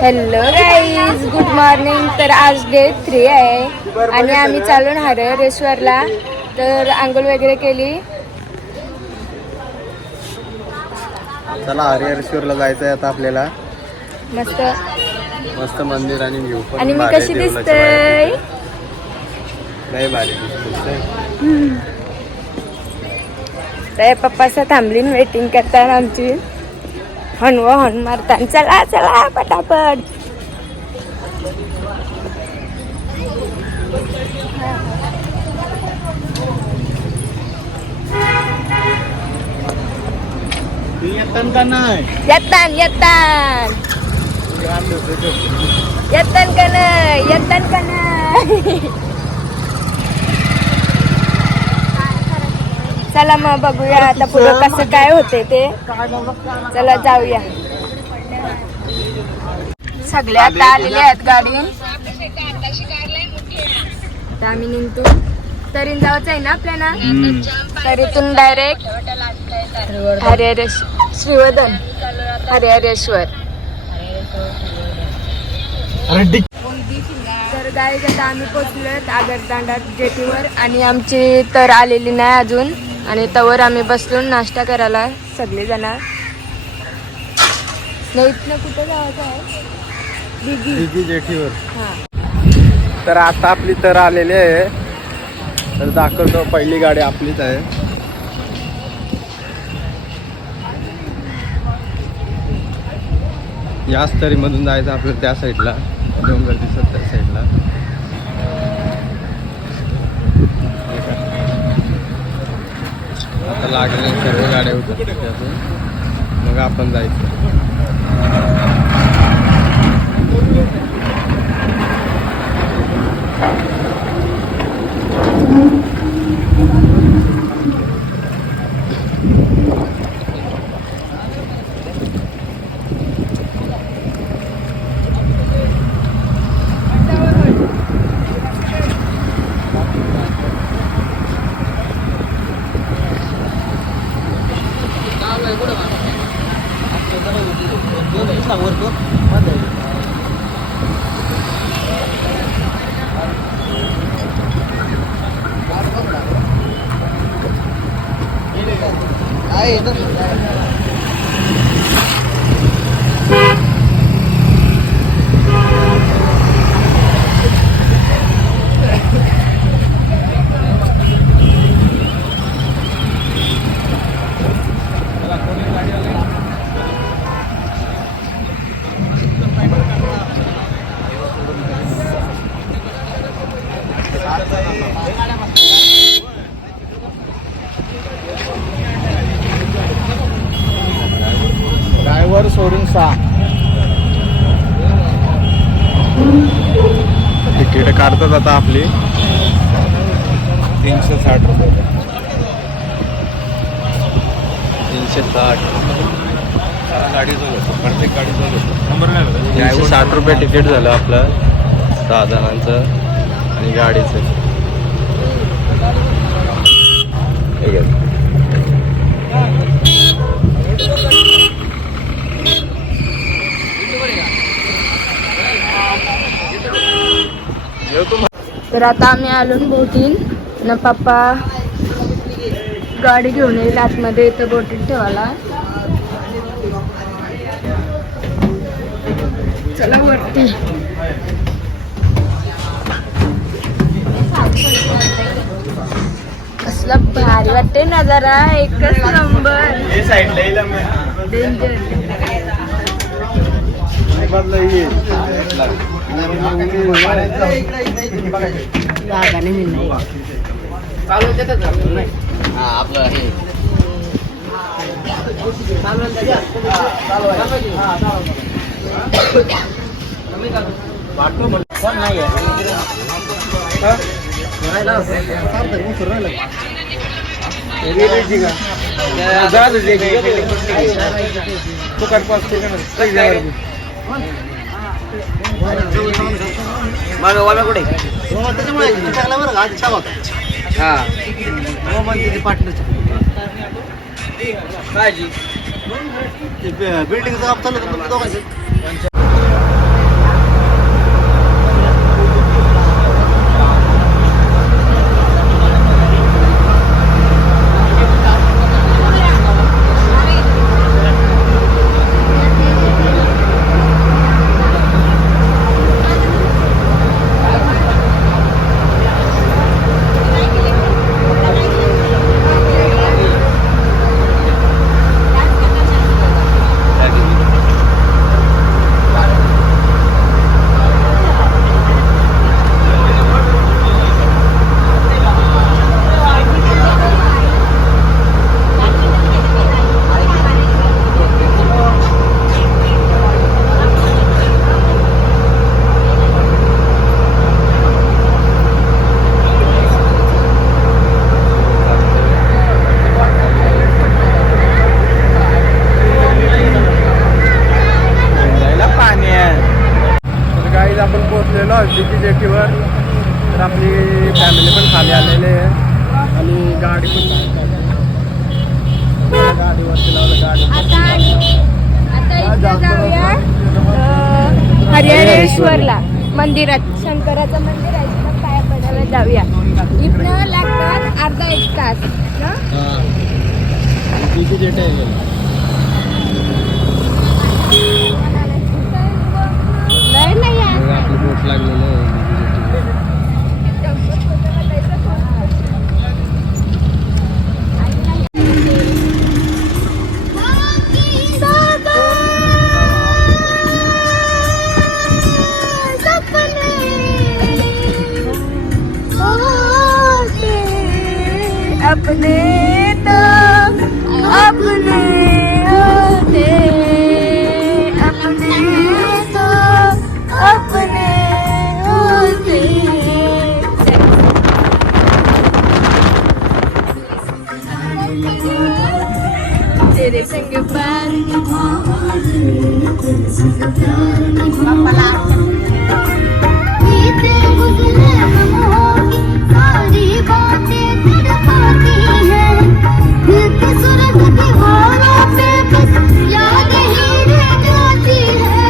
Hello guys, good morning. तर आज day 3 आहे आणि आम्ही चालून हरिहरेश्वरला. तर आंघोळ वगैरे केली. चला हरिहरेश्वरला जायचं आहे आता आपल्याला. मस्त मस्त मंदिर आणि व्ह्यू पण आणि मी भारी आहे कशी देवळाच्या दिसतय? बाहेर तिथे. लय भारी दिसतोय. तर पप्पा थांबलीन वेटिंग करताना आमची. हॉर्न मारताना चला चला पटापट. येतान का नाही? येतान का नाही. चला मग बघूया आता पुढं कसं काय होते ते. चला जाऊया. सगळे आता आलेले आहेत गाडी. आता आम्ही निघतो. तरी जायचं आहे ना आपल्याला. तरीतून डायरेक्ट हरिहरेश्वर. तर गाईज आता आम्ही पोचलो आगरतांडा जेटीवर आणि आमची तर आलेली नाही अजून. आणि तवर आम्ही बसलो नाश्ता करायला सगळेजण. नाही इथनं कुठं जायचं आहे? दिघी जेटीवर. हां. तर आता आपली तर आलेली आहे. तर दाखवतो, पहिली गाडी आपलीच आहे. याच तरीमधून जायचं आपल्याला त्या साईडला. डोंगर दिसत त्या साईडला. आता लागले सर्व गाड्या उतरतात त्यातून. मग आपण जायचं. ड्रायव्हर सोडून 6. तिकीट काढतात आता आपली 360 रुपये. 360 गाडीचं प्रत्येक गाडीचं 360 रुपये तिकीट झालं आपलं 6 जणांचं आणि गाडीचं. ठीक आहे. तर आता आम्ही आलो बोटीन ना. पप्पा गाडी घेऊन येईल आतमध्ये इथं बोटीत ठेवायला. चला वरती. कसला भारी वाटते नजारा. एकच नंबर. डेंजर. आपलं हे कुठे बिल्डिंगचं काम चालू होतं दोघांचं. पोचलेलो हल्दीची जेटीवर. तर आपली फॅमिली पण खाली आलेली आहे आणि गाडी पण गाडीवरती लावलं गाडी. आता इथे जाऊया हरिहरेश्वरला मंदिरात, शंकराचं मंदिर आहे तिथं पाया पडायला जाऊया. इथनं लागतात अर्धा 1 तास ना. तिची जेट आहे नाही आपली बोट लागलेलं आहे. अपने तो अपने होते, अपने तो अपने होते. तेरे संग प्यार सारी बातें तड़पाती है, दिल की सुरग दीवारों पे बस याद ही रह जाती है.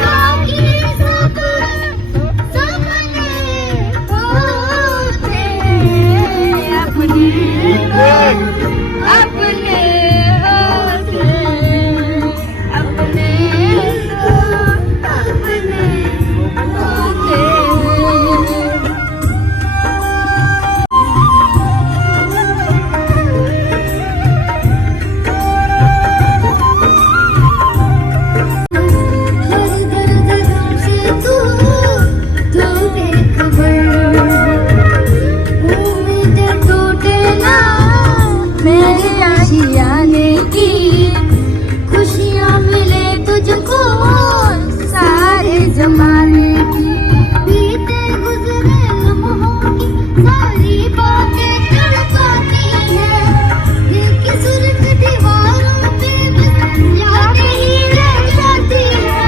बाकी सब सपने होते, अपने अपने होते, अपने अपने होते. खुशियाँ मिले तुझको सारे जमाने की, बीते गुजरे लम्हों की सारी बातें तड़पाती है, दिल की सुर्ख दीवारों पे बस यादें ही रह जाती है.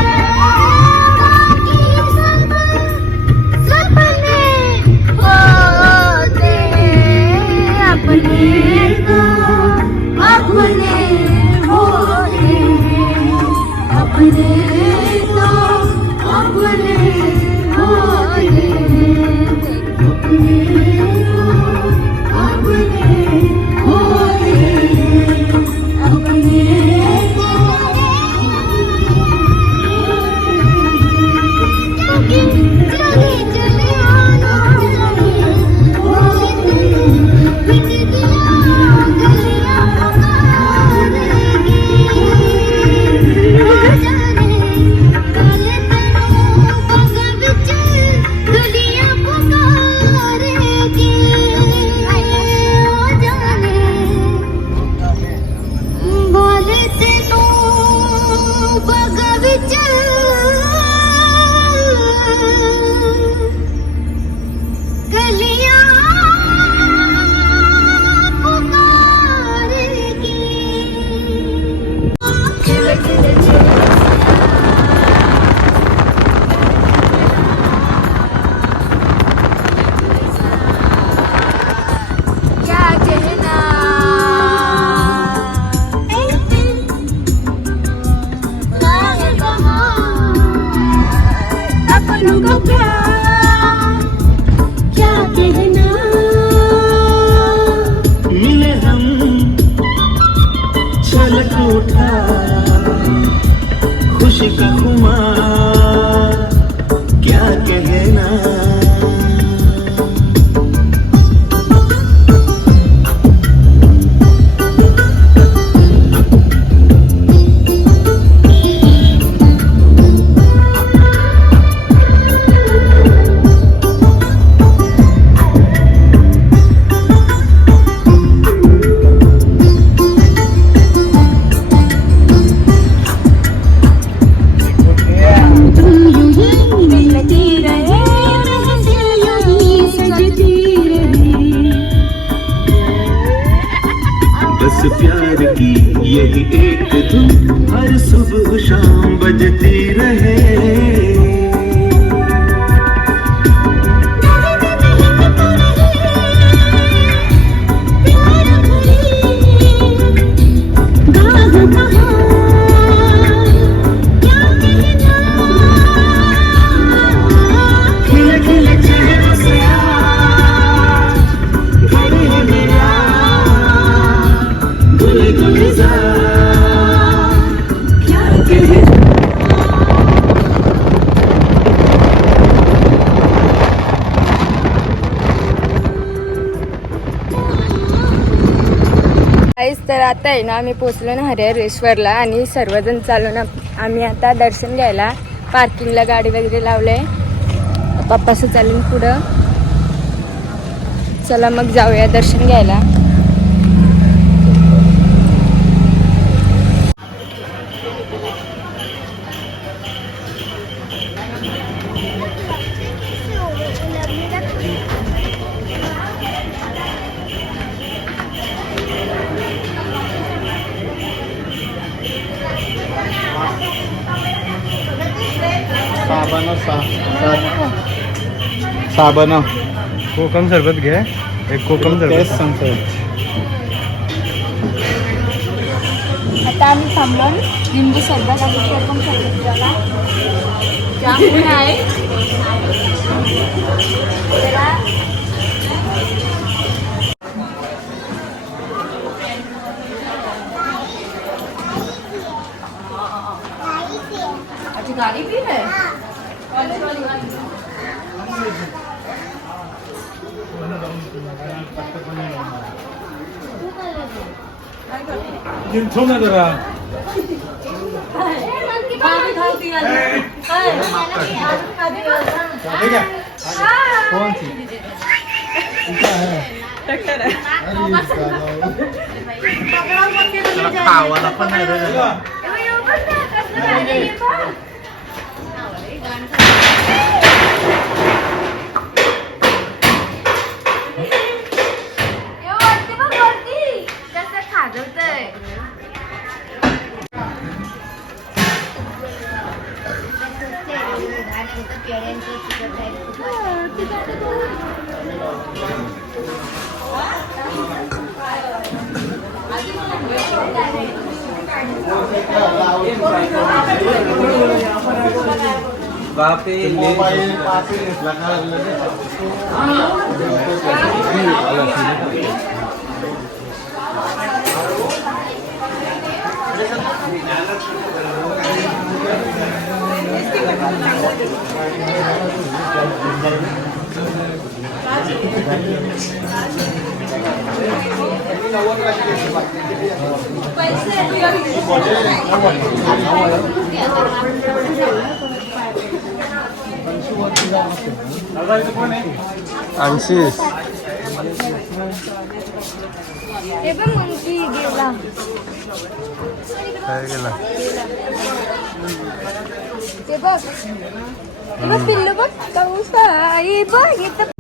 बाकी सब सपने होते, अपने तो अपने होते, अपने तो अपने होते, अपने तो अपने होते, अपने चले चले आना चाहिए, बोले बिन दिया गलियां पुकारेगी. जाने काले तनों बगा विच दुनिया पुकारेगी. जाने बोले तनों बगा विच गलियां पुकारेगी. क्या कहना अपनों को प्यार, क्या कहना मिले हम छलक उठा खुशी का खुमार, क्या कहना. बस प्यार की यही एक धुन हर सुबह शाम बजती रहे. आहे ना आम्ही पोचलो ना हरिहरेश्वरला आणि सर्वजण चालून आम्ही आता दर्शन घ्यायला पार्किंगला गाडी वगैरे लावले. पप्पाचं चालून पुढं. चला मग जाऊया दर्शन घ्यायला. साबण कोकम सरबत घे. एक कोकम सरबत सांगतो. आता आम्ही थांबलो. लिंबू सरबत आणि कोकम सरबत घ्यायला. जामून आहे. गाडी भी है. जरा कौन सी खावाला पण नाही रे. मोबाईल पास अंशीस ते पण मुलगी गेला. काय गेला. ते बघ पिल्लू बघ पाऊस आहे बघ इथं.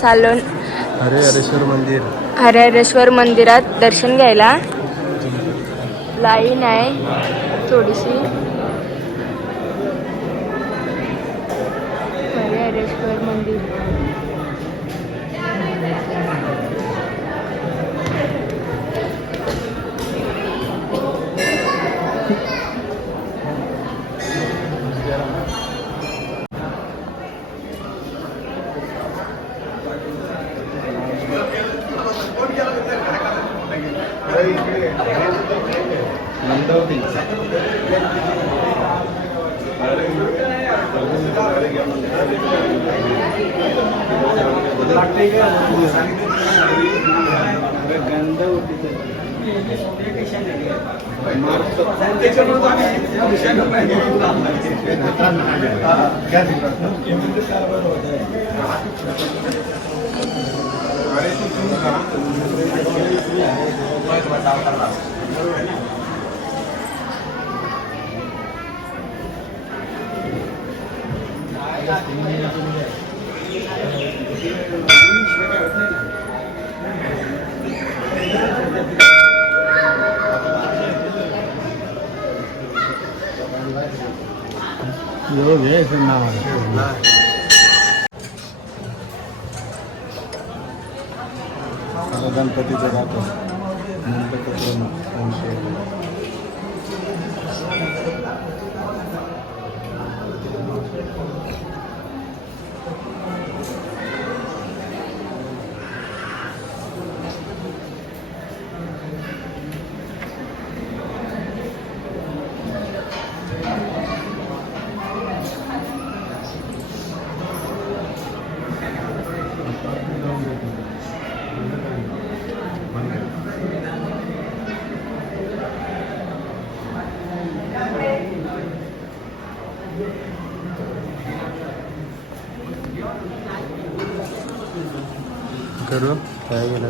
चाललो हरिहरेश्वर मंदिरात दर्शन घ्यायला. लाईन आहे थोडीशी. हरिहरेश्वर मंदिर योग आहे असं नाव आहे. गणपतीचं राहतो करू काय गेला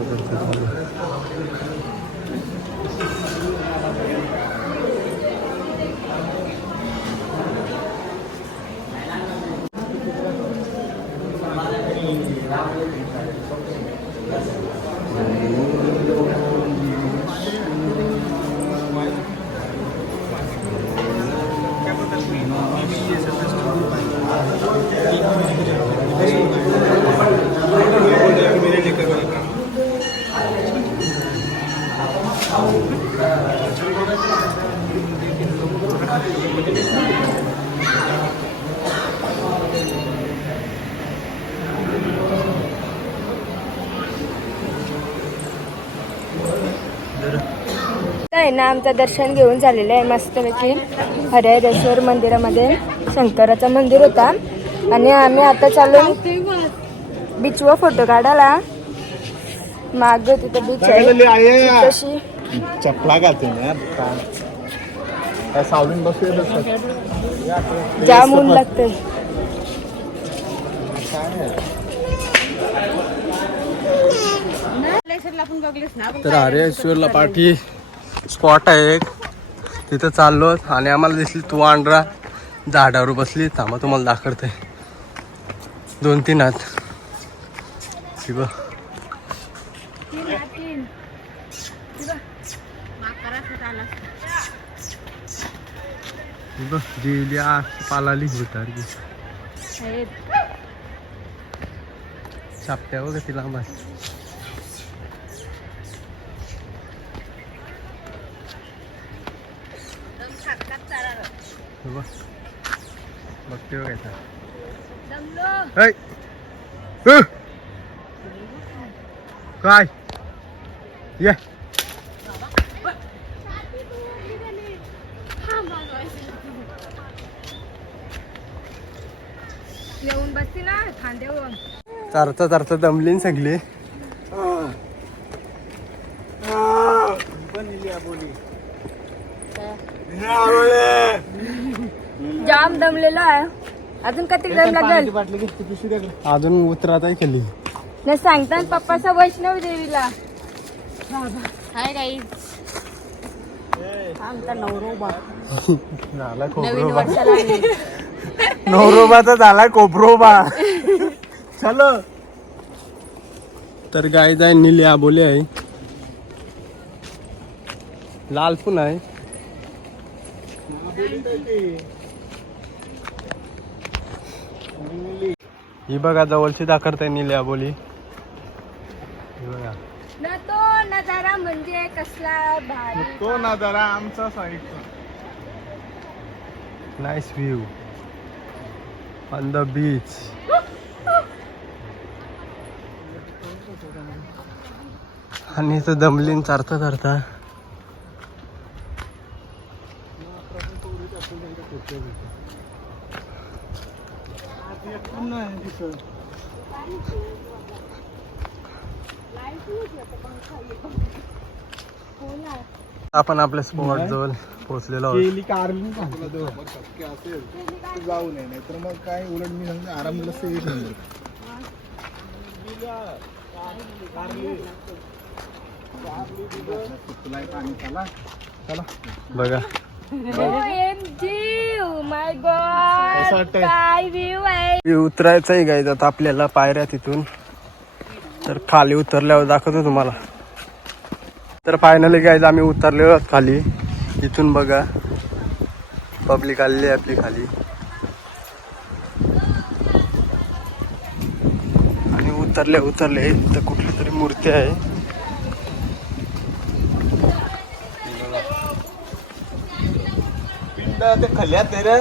तर आहे ना, आमचं दर्शन घेऊन झालेलं आहे मस्तपैकी हरिहरेश्वर मंदिरामध्ये. शंकराचं मंदिर होता आणि आम्ही आता चालू बीचवर फोटो काढायला. माग तिथं बीच आहे तशी चपला घालते यार काय सावलीन बसले जाम ऊन लागतंय. तर हरिहरेश्वरला पाठी स्पॉट आहे एक, तिथं चाललो आणि आम्हाला दिसली तू वांड्रा झाडावर बसली. थांबा तुम्हाला दाखवते. 2-3 हात बघ. जिवल्या पालाली होता छापट्या बघ तिला आम्हाला. बघते बघायचा काय ये येऊन बसते ना खांद्यावर. चारता चारता दमलीन सगळी. जाम दमलेला आहे. अजून किती दम लागेल. अजून उतरात आहे खाली. न सांगतात पप्पाचा वैष्णव देवीला. हाय गाईज, आमचा नवरोबा झाला नवीन खोबरोबा. वर्षाला आली. नवरोबाचा झाला कोपरोबा. चलो तर गाय जाय नीली आबोली आहे, लाल पण आहे. ही बघा जवळची दाखवताय नीली आबोली. ही बघा ना तो नजारा म्हणजे कसला भारी. तो ना जरा आमचा साईडचा nice view on the beach. आणि इथं दमलीन चारता चारता. आपण आपल्या स्पॉट जवळ पोहोचलेलो आहोत. केली कार मी सांगतो शक्य असेल तर जाऊ नये, नाहीतर मग काय उलट मी सांगतो आराम एक नंबर. चला बघा माय गॉड, काय व्ह्यू आहे. उतरायचं आहे गाईज आता आपल्याला पायऱ्या तिथून. तर खाली उतरल्यावर दाखवतो तुम्हाला. तर फायनली गाईज आम्ही उतरलेलो आहोत खाली. इथून बघा पब्लिक आलेली आहे आपली खाली. आणि उतरले तर कुठली तरी मूर्ती आहे. ते खल्यात रे.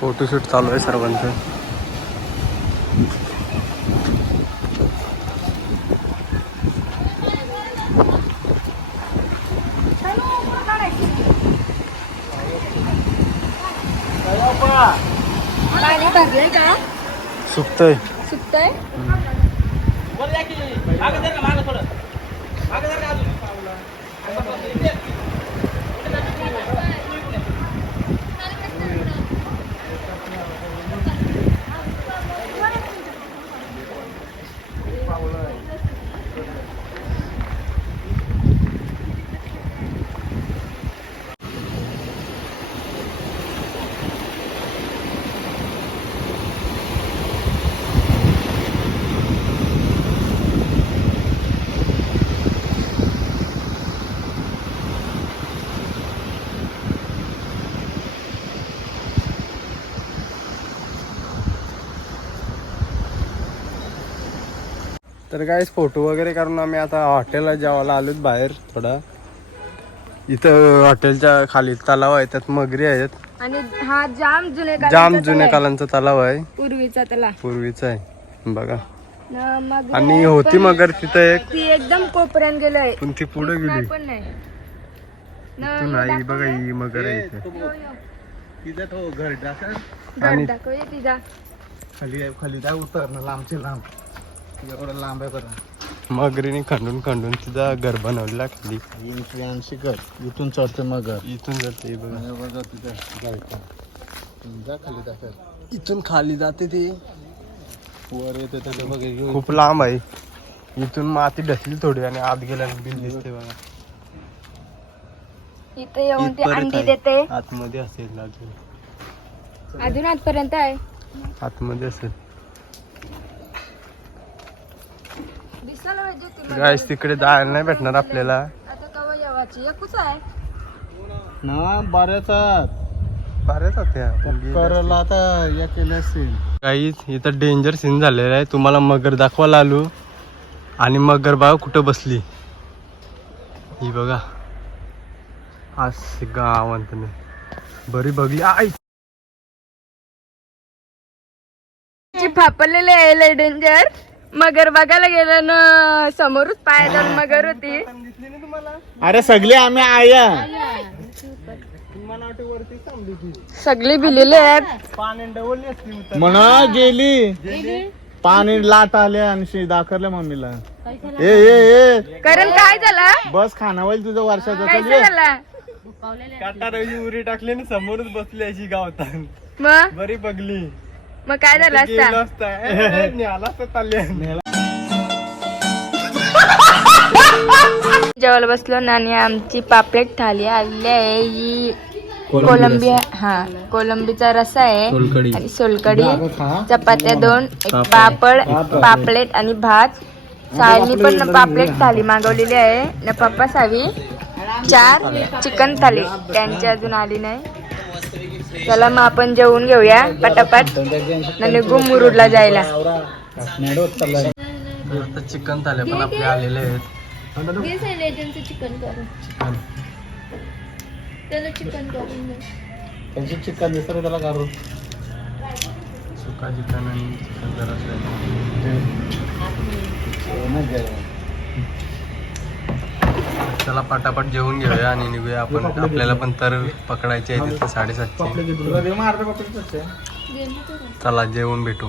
फोटोशूट चालू आहे सर्वांचं. सुकतंय. सुकतंय. तर काय फोटो वगैरे करून आम्ही आता हॉटेलला जेवायला आलोत बाहेर थोडा. इथं हॉटेलच्या खाली तलाव आहे, त्यात मगरी आहेत. आणि हा जाम जुन्या कालांचा तलाव आहे. पूर्वीचा आहे बघा. मग आणि होती मगर तिथं एक, ती एकदम कोपऱ्यात गेलंय. पण ती पुढे गेली. पण नाही इथून आई बघा ही मगर आहे इथे. तिचा तो घर टाका. आणि दाखवूया तिचा. खाली जा उतरणं लांबचे लांब. एवढं लांब आहे बरं. मगरीने खंडून तिचा घर बनवलेला खाली. शिखर इथून चढते मगर. इथून जाते बघा. बघा तिथं जायचं. जा खाली दाखव. इथून खाली जाते ती. वर येते त्याचं बघा. खूप लांब आहे. इथून माती ढसली थोडी आणि आत गेल्याने बिल दिसते बघा. इथे येऊन ती इथपर्यंत अंडी आहे. देते. आतमध्ये असेल अजून. अजून आतपर्यंत आहे. आतमध्ये असेल. दिसायला पाहिजे ती. गाईस तिकडे जायला नाही भेटणार आपल्याला. आता कवा येवाची एकूच आहे ना बऱ्याच होत्या. करायला आता या केल्या असतील. गाईस इथं डेंजर सीन झालेला आहे. तुम्हाला मगर दाखवायला आलो आणि मगर बघा कुठं बसली. ही बघा आज गावांत बरी बघली. आई फापरलेले आहे डेंजर. मगर बघायला गेलं ना समोरच पायाजवळ मगर होती. अरे सगळे आम्ही आया सगळी भिलेली आहेत. म्हणा गेली पाणी लाट आले आणि दाखवले मम्मीला. ए कारण काय झालं. बस खानावल तुझं वर्षाचं. काय झालं काटाराची उरी टाकली आणि समोरच बसली अशी गावतात. मग बरी बघली. मग काय झालं असता. जेवायला बसलो ना आणि आमची पापलेट थाली आलेली आहे. ही कोलंबी. हा कोलंबीचा रस्सा आहे आणि सोलकडी, चपात्या 2, एक पापड, पापलेट आणि भात. साईनी पण पापलेट थाली मागवलेली आहे ना. पप्पा सावी 4 चिकन थाली त्यांची अजून आली नाही. चला मग आपण जेवून घेऊया पटापट ना निघू मुरुडला जायला. चिकन थाल्या पण आपले आलेले आहेत. त्यांची चिकन दिसत त्याला काढू. सुका चिकन आणि चिकन जरा चला पटापट जेवून घेऊया आणि निघूया आपण. आपल्याला पण तर पकडायचे आहे तिथे 7:30. चला जेवून भेटू.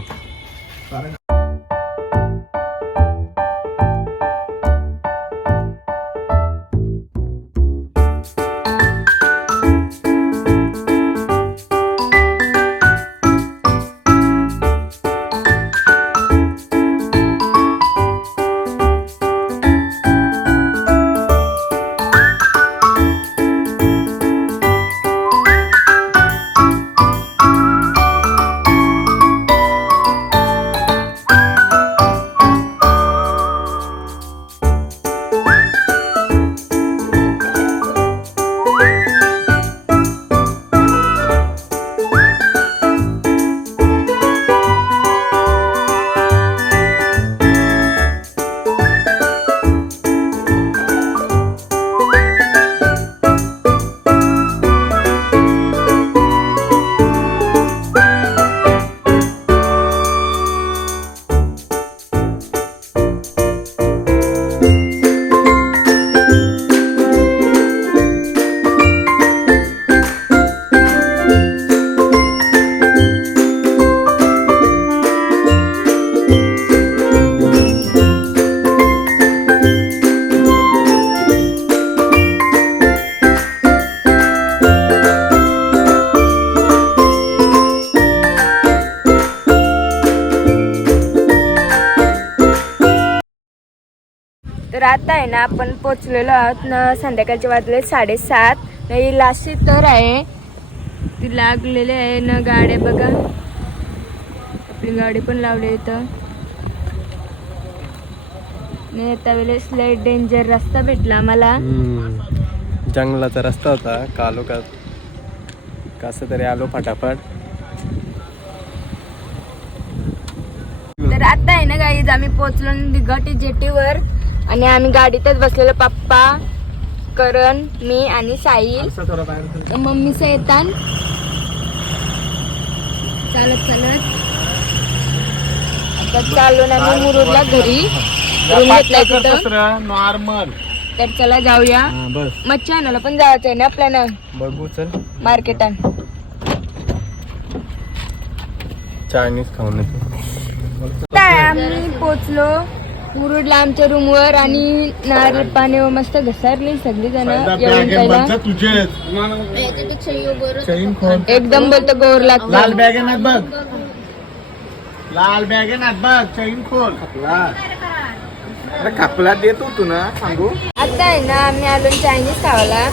तर आता आहे ना आपण पोचलेलो आहोत ना, संध्याकाळचे वाजले 7:30. ही लास्टची तर आहे ती लागलेली आहे ना. गाड्या बघा, आपली गाडी पण लावली इथं. येता वेळेस लय डेंजर रस्ता भेटला आम्हाला. जंगलाचा रस्ता होता, कालो का कसं तरी आलो फटाफट. तर आता आहे ना गाईज आम्ही पोहोचलो दिघाटी जेटीवर आणि आम्ही गाडीतच बसलेलो. पप्पा, करण, मी आणि साहिल. मम्मीचं येतात चालत चालत. आता चालून आम्ही मुरुडला घरी रूम घेतलाय तिथं. नॉर्मल. तर चला जाऊया. बस मच्छी आणायला पण जायचं आहे ना आपल्याला बघू. चल मार्केटात. चायनीज खाऊन येतो. आम्ही पोचलो मुरुडला आमच्या रूमवर आणि नारळ पाणी मस्त घसरली सगळी जण येऊन पहिला. एकदम बोलतो गोर लागतो. लाल बॅग आहे ना बघ, लाल बॅग आहे ना बघ, चैन खोल. अरे खपला देतो तू ना सांगू. आता आहे ना आम्ही आलो चायनीज खावायला.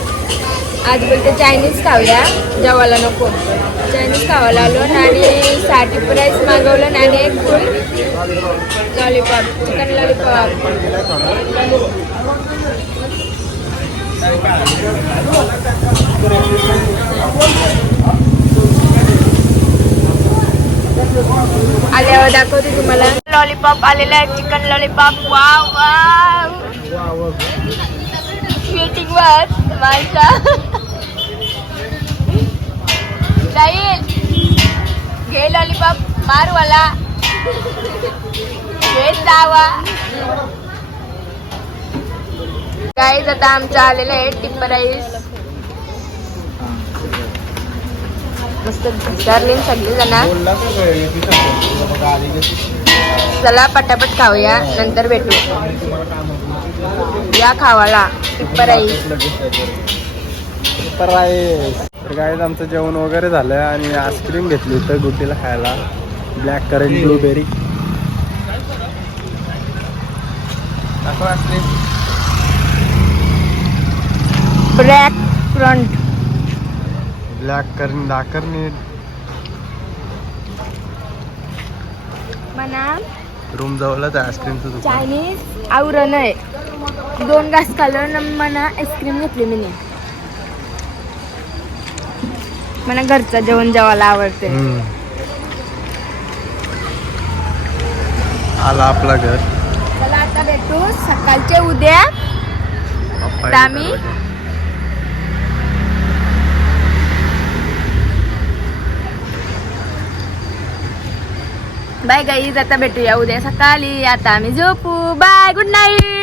आज बोलते चायनीज खाऊया, जेवायला नको. चायनीज खावायला आलो आणि 60 राईस मागवलं आणि एक फुल लॉलीपॉप, चिकन लॉलीपॉप. आल्यावर दाखवते तुम्हाला. लॉलीपॉप आलेला आहे, chicken lollipop. Wow wow, waiting watch माझा. जाईल घे लॉलीपॉप, मारवाला घे जावा. गाईज आता आमचं आलेलं आहे टिप्पर राईस. मस्त घसरली सगळी जण. चला पटापट खाऊया, नंतर भेटू. या खावाला टिप्पर राईस. तर गाईज आमचं जेवण वगैरे झालं आणि आईस्क्रीम घेतली होतं गुड्डीला खायला. Black currant blueberry. दाखव ice cream. Black front. Black currant दाखर नीट. म्हणा रूम जवळच आहे आईस्क्रीमचं दुकान. चायनीज आवरण आहे. 2 घास खाल्लं म्हणा आईस्क्रीम घेतली मी. मला घरचं जेवण जेवायला आवडते. आला आपला घर. चला आता भेटू सकाळचे उद्या. आम्ही बाय गाईज, आता भेटूया उद्या सकाळी. आता आम्ही झोपू. Bye, good night.